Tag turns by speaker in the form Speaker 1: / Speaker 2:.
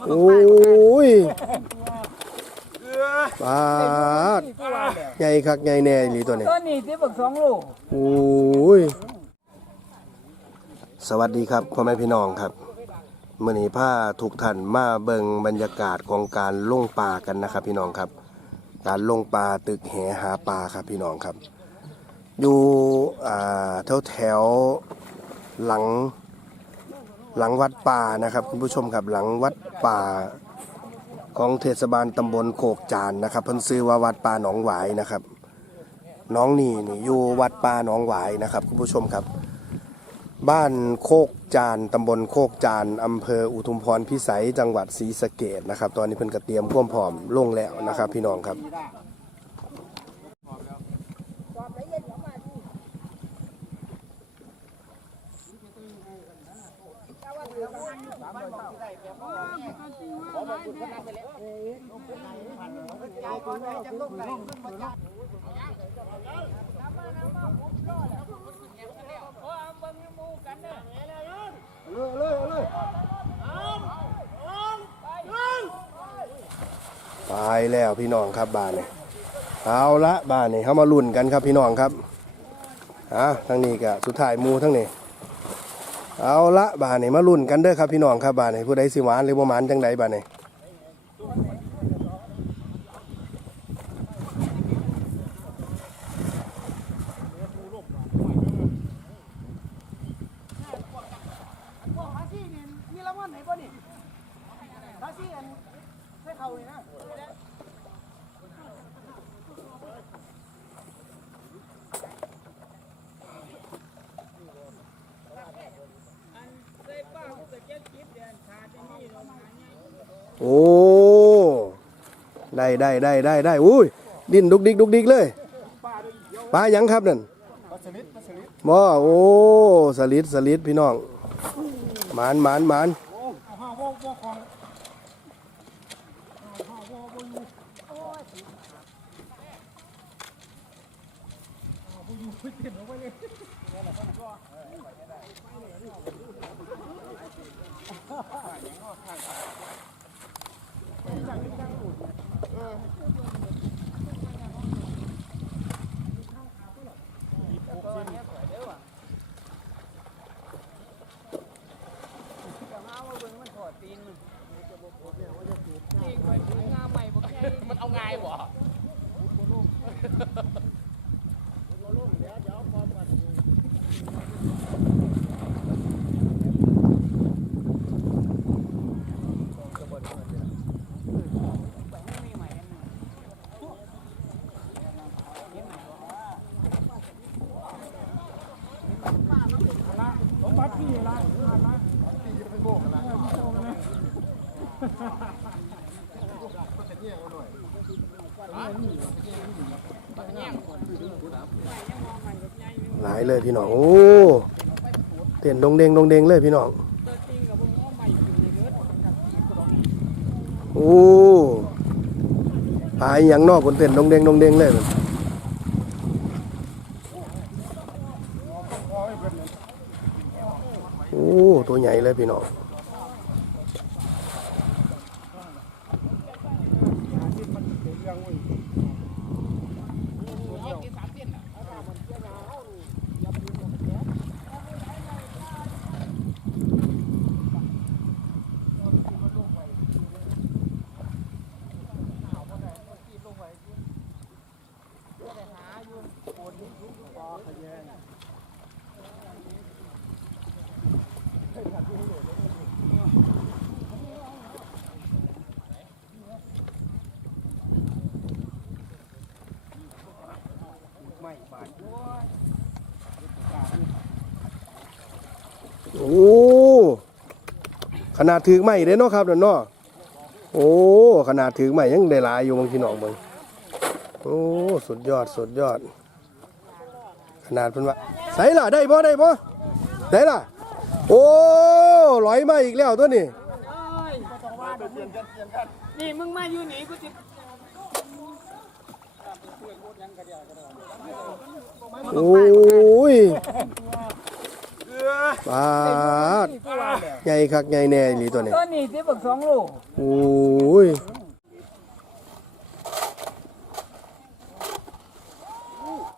Speaker 1: โอ้ยปาดใหญ่คักใหญ่แน่อีหลีตัวนี้
Speaker 2: ต้นนี้ที่บักสองโล
Speaker 1: โอ้ย สวัสดีครับพ่อแม่พี่น้องครับมื่อนี้ผ้าทุกท่านมาเบิงบรรยากาศของการลงปลากันนะครับ พี่น้องครับ การลงปลาตึกแหหาปลาครับพี่น้องครับ อยู่แถวแถวๆหลัง หลังวัดป่านะครับคุณผู้ชมครับหลังวัดป่าของเทศบาลตำบลโคกจานนะครับเพิ่นซื้อว่าวัดป่าหนองหวายนะครับน้องนี่นี่อยู่วัดป่าหนองหวายนะครับคุณผู้ชมครับ บ้านโคกจานตำบลโคกจานอำเภออุทุมพรพิสัยจังหวัดศรีสะเกดนะครับ ตอนนี้เพิ่นก็เตรียมควมพร้อมลงแล้วนะครับ พี่น้องครับ ไปแล้วพี่น้องครับบ้านเนี่ยเอาละบ้านเนี่ยเขามาลุ่นกันครับพี่น้องครับอะทั้งนี้ก็สุดท้ายมูทั้งนี้ เอาละบ้านนี่มาลุ่นกันเด้อครับพี่น้องครับบ้านนี่ผู้ใดสิหวานหรือบ่หวานจังใดบ้านนี่
Speaker 2: พวกฮาซี่นี่มีรางวัลไหนบ่นี่ฮาซี่อันใส่เขานี่นะ
Speaker 1: โอ้ได้ได้ได้ได้ได้อุ้ยดิ้นดุกดิกดุกดิกเลยปลาหยังครับนั่นมอโอ้สลิดสลิดพี่น้องหมานหมานหมาน
Speaker 2: มันเอาไงบ่
Speaker 1: หลายเลยพี่น้อง โอ้ เต้นดงเดงดงเดงเลยพี่น้อง โอ้ปลาอย่างนอกบนเต้นดงเดงดงเดงเลยโอ้ ตัวใหญ่เลยพี่น้อง โอ้ขนาดถือใหม่เด้เนาะครับเด้อเนาะโอ้ขนาดถือใหม่ยังได้หลายอยู่บางทีน้องเบิ่งโอ้สุดยอดสุดยอด ขนาดเพิ่นว่าใส่ล่ะได้บ่ได้บ่ได้ล่ะ โอ้ลอยมาอีกแล้วตัวนี้
Speaker 2: นี่มึงมาอยู่หนีกูสิ
Speaker 1: โอ้ยปาดใหญ่คักใหญ่แน่อีหลีตัวนี้
Speaker 2: ตัวนี้ที่บักสองโล
Speaker 1: โอ้